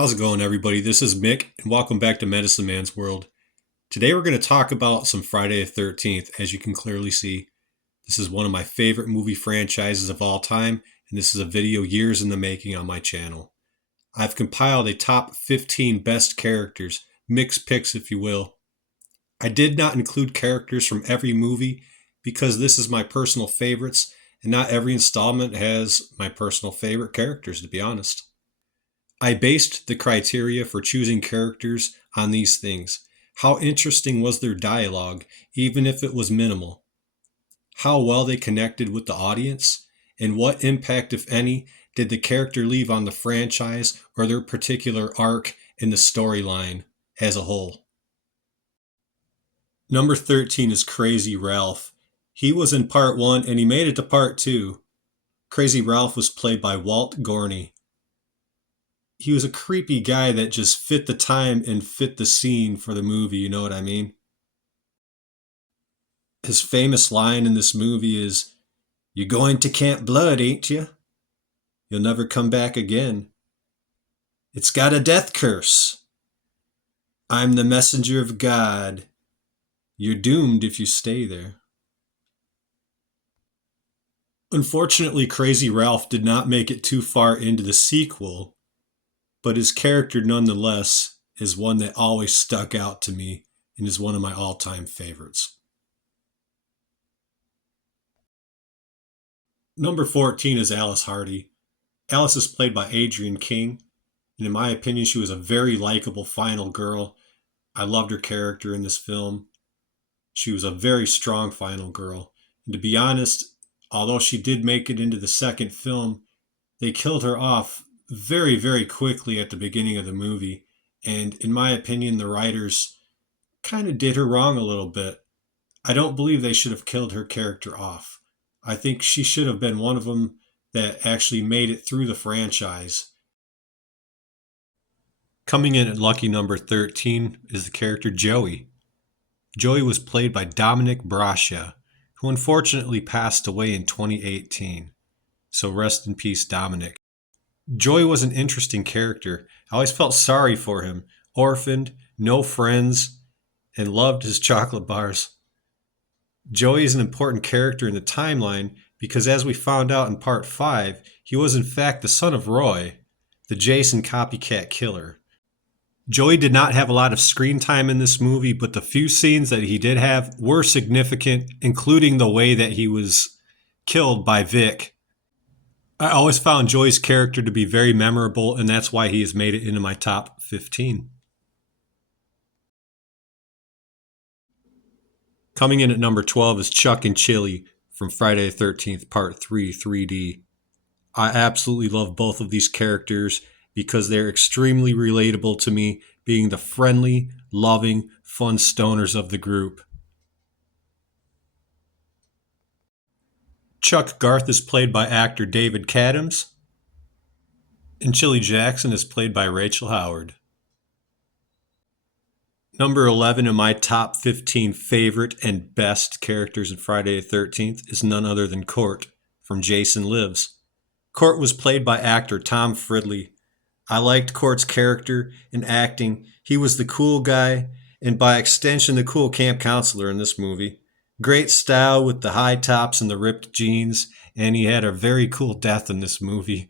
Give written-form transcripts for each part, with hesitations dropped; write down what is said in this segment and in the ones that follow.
How's it going, everybody? This is Mick, and welcome back to Medicine Man's World. Today, we're going to talk about some Friday the 13th. As you can clearly see, this is one of my favorite movie franchises of all time, and this is a video years in the making on my channel. I've compiled a top 15 best characters, mixed picks, if you will. I did not include characters from every movie because this is my personal favorites, and not every installment has my personal favorite characters, to be honest. I based the criteria for choosing characters on these things. How interesting was their dialogue, even if it was minimal? How well they connected with the audience? And what impact, if any, did the character leave on the franchise or their particular arc in the storyline as a whole? Number 13 is Crazy Ralph. He was in part 1 and he made it to part 2. Crazy Ralph was played by Walt Gorney. He was a creepy guy that just fit the time and fit the scene for the movie, you know what I mean? His famous line in this movie is, "You're going to Camp Blood, ain't you? You'll never come back again. It's got a death curse. I'm the messenger of God. You're doomed if you stay there." Unfortunately, Crazy Ralph did not make it too far into the sequel, but his character nonetheless is one that always stuck out to me and is one of my all-time favorites. Number 14 is Alice Hardy. Alice is played by Adrienne King, and in my opinion, she was a very likable final girl. I loved her character in this film. She was a very strong final girl. And to be honest, although she did make it into the second film, they killed her off very, very quickly at the beginning of the movie. And in my opinion, the writers kind of did her wrong a little bit. I don't believe they should have killed her character off. I think she should have been one of them that actually made it through the franchise. Coming in at lucky number 13 is the character Joey. Joey was played by Dominic Braccia, who unfortunately passed away in 2018. So rest in peace, Dominic. Joey was an interesting character. I always felt sorry for him. Orphaned, no friends, and loved his chocolate bars. Joey is an important character in the timeline because, as we found out in part 5, he was in fact the son of Roy, the Jason copycat killer. Joey did not have a lot of screen time in this movie, but the few scenes that he did have were significant, including the way that he was killed by Vic. I always found Joey's character to be very memorable, and that's why he has made it into my top 15. Coming in at number 12 is Chuck and Chili from Friday the 13th, Part 3, 3D. I absolutely love both of these characters because they're extremely relatable to me, being the friendly, loving, fun stoners of the group. Chuck Garth is played by actor David Cadams, and Chili Jackson is played by Rachel Howard. Number 11 in my top 15 favorite and best characters in Friday the 13th is none other than Court from Jason Lives. Court was played by actor Tom Fridley. I liked Court's character and acting. He was the cool guy, and by extension, the cool camp counselor in this movie. Great style with the high tops and the ripped jeans, and he had a very cool death in this movie.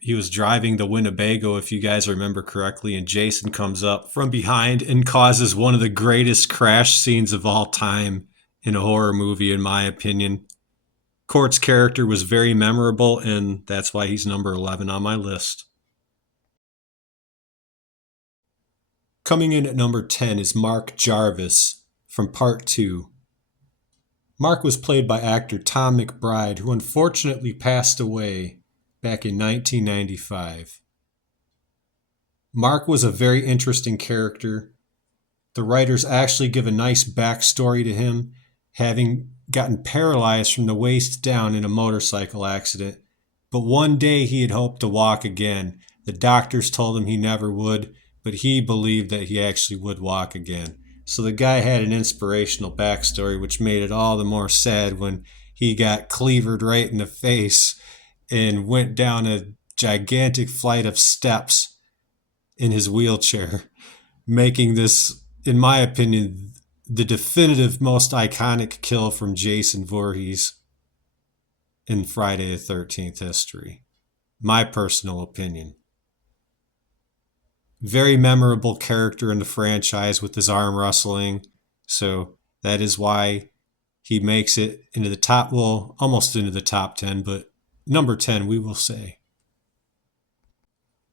He was driving the Winnebago, if you guys remember correctly, and Jason comes up from behind and causes one of the greatest crash scenes of all time in a horror movie, in my opinion. Court's character was very memorable, and that's why he's number 11 on my list. Coming in at number 10 is Mark Jarvis from Part 2. Mark was played by actor Tom McBride, who unfortunately passed away back in 1995. Mark was a very interesting character. The writers actually give a nice backstory to him, having gotten paralyzed from the waist down in a motorcycle accident. But one day he had hoped to walk again. The doctors told him he never would, but he believed that he actually would walk again. So the guy had an inspirational backstory, which made it all the more sad when he got cleavered right in the face and went down a gigantic flight of steps in his wheelchair, making this, in my opinion, the definitive most iconic kill from Jason Voorhees in Friday the 13th history. My personal opinion. Very memorable character in the franchise with his arm wrestling. So that is why he makes it into the top, well, almost into the top 10, but number 10, we will say.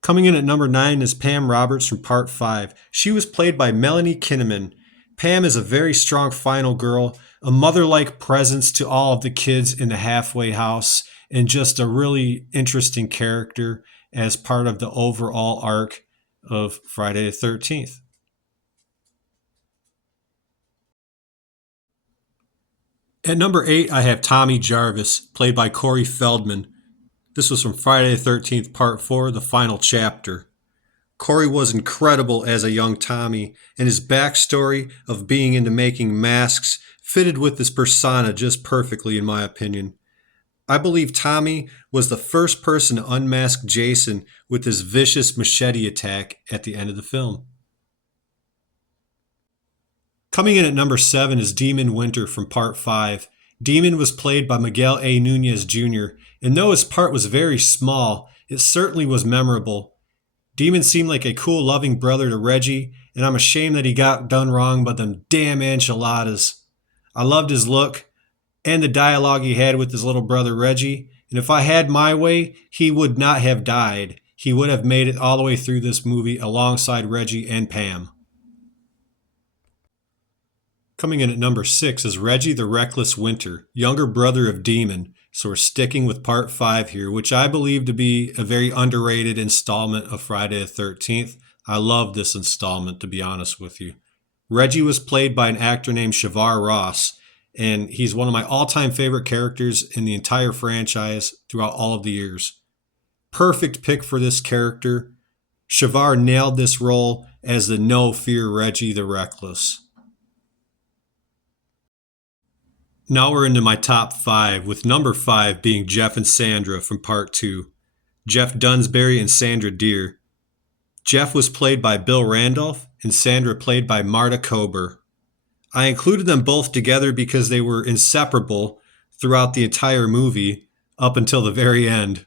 Coming in at number 9 is Pam Roberts from Part 5. She was played by Melanie Kinnaman. Pam is a very strong final girl, a mother-like presence to all of the kids in the halfway house, and just a really interesting character as part of the overall arc of Friday the 13th. At number 8, I have Tommy Jarvis, played by Corey Feldman. This was from Friday the 13th, Part 4, the final chapter. Corey was incredible as a young Tommy, and his backstory of being into making masks fitted with this persona just perfectly, in my opinion. I believe Tommy was the first person to unmask Jason with his vicious machete attack at the end of the film. Coming in at number 7 is Demon Winter from Part 5. Demon was played by Miguel A. Nunez Jr., and though his part was very small, it certainly was memorable. Demon seemed like a cool, loving brother to Reggie, and I'm ashamed that he got done wrong by them damn enchiladas. I loved his look and the dialogue he had with his little brother Reggie, and if I had my way, he would not have died. He would have made it all the way through this movie alongside Reggie and Pam. Coming in at number 6 is Reggie the Reckless Winter, younger brother of Demon. So we're sticking with Part 5 here, which I believe to be a very underrated installment of Friday the 13th. I love this installment, to be honest with you. Reggie was played by an actor named Shavar Ross, and he's one of my all-time favorite characters in the entire franchise throughout all of the years. Perfect pick for this character. Shavar nailed this role as the no fear Reggie the Reckless. Now we're into my top 5, with number 5 being Jeff and Sandra from Part 2. Jeff Dunsbury and Sandra Deer. Jeff was played by Bill Randolph and Sandra played by Marta Kober. I included them both together because they were inseparable throughout the entire movie up until the very end.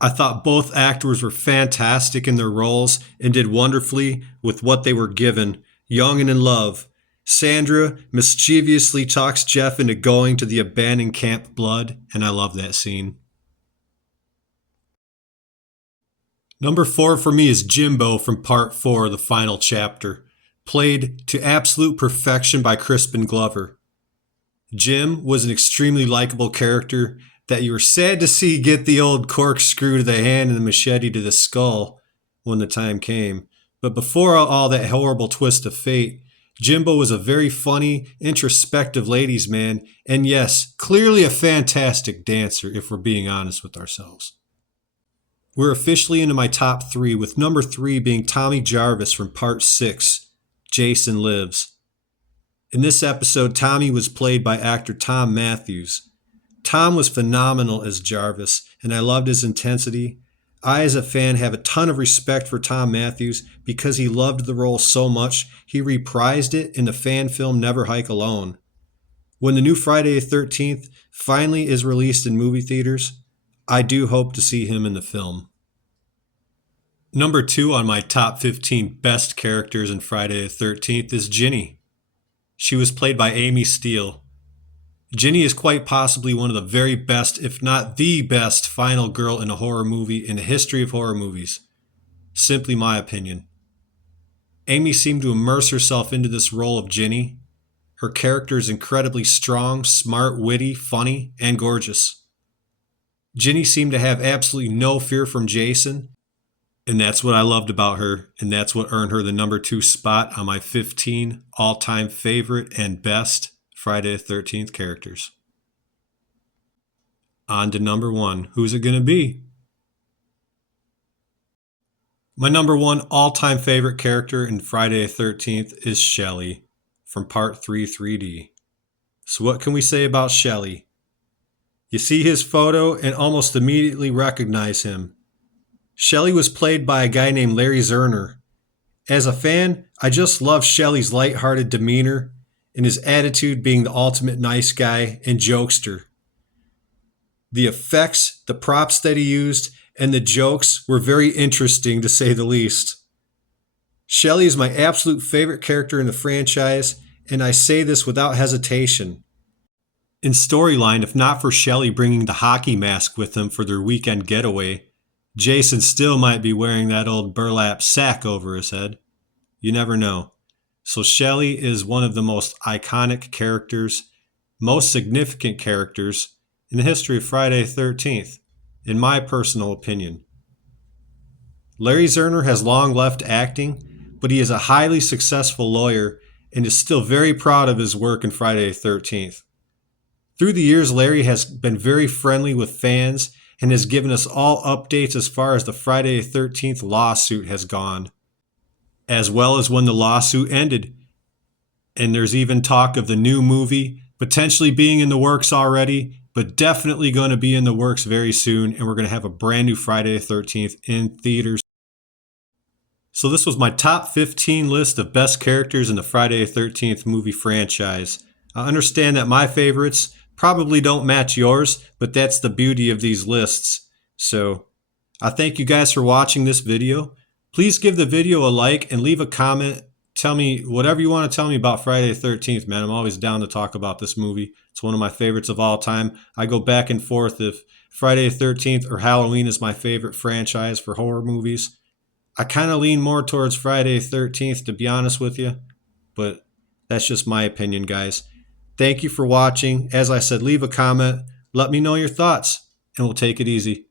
I thought both actors were fantastic in their roles and did wonderfully with what they were given, young and in love. Sandra mischievously talks Jeff into going to the abandoned Camp Blood, and I love that scene. Number 4 for me is Jimbo from Part 4, the final chapter, played to absolute perfection by Crispin Glover. Jim was an extremely likable character that you were sad to see get the old corkscrew to the hand and the machete to the skull when the time came. But before all that horrible twist of fate, Jimbo was a very funny, introspective ladies' man, and yes, clearly a fantastic dancer if we're being honest with ourselves. We're officially into my top 3, with number 3 being Tommy Jarvis from Part 6, Jason Lives. In this episode, Tommy was played by actor Tom Matthews. Tom was phenomenal as Jarvis, and I loved his intensity. I, as a fan, have a ton of respect for Tom Matthews because he loved the role so much, he reprised it in the fan film Never Hike Alone. When the new Friday the 13th finally is released in movie theaters, I do hope to see him in the film. Number 2 on my top 15 best characters in Friday the 13th is Ginny. She was played by Amy Steele. Ginny is quite possibly one of the very best, if not the best, final girl in a horror movie in the history of horror movies. Simply my opinion. Amy seemed to immerse herself into this role of Ginny. Her character is incredibly strong, smart, witty, funny, and gorgeous. Ginny seemed to have absolutely no fear from Jason, and that's what I loved about her, and that's what earned her the number 2 spot on my 15 all-time favorite and best Friday the 13th characters. On to number 1. Who's it going to be? My number 1 all-time favorite character in Friday the 13th is Shelly from Part 3 3D. So what can we say about Shelly? You see his photo and almost immediately recognize him. Shelley was played by a guy named Larry Zerner. As a fan, I just love Shelley's lighthearted demeanor and his attitude being the ultimate nice guy and jokester. The effects, the props that he used, and the jokes were very interesting to say the least. Shelley is my absolute favorite character in the franchise, and I say this without hesitation. In storyline, if not for Shelley bringing the hockey mask with him for their weekend getaway, Jason still might be wearing that old burlap sack over his head. You never know. So Shelley is one of the most iconic characters, most significant characters in the history of Friday the 13th, in my personal opinion. Larry Zerner has long left acting, but he is a highly successful lawyer and is still very proud of his work in Friday the 13th. Through the years, Larry has been very friendly with fans and has given us all updates as far as the Friday the 13th lawsuit has gone, as well as when the lawsuit ended. And there's even talk of the new movie potentially being in the works already, but definitely going to be in the works very soon, and we're going to have a brand new Friday the 13th in theaters. So this was my top 15 list of best characters in the Friday the 13th movie franchise. I understand that my favorites probably don't match yours, but that's the beauty of these lists. So I thank you guys for watching this video. Please give the video a like and leave a comment. Tell me whatever you want to tell me about Friday the 13th, man. I'm always down to talk about this movie. It's one of my favorites of all time. I go back and forth if Friday the 13th or Halloween is my favorite franchise for horror movies. I kind of lean more towards Friday the 13th, to be honest with you, but that's just my opinion, guys. Thank you for watching. As I said, leave a comment. Let me know your thoughts, and we'll take it easy.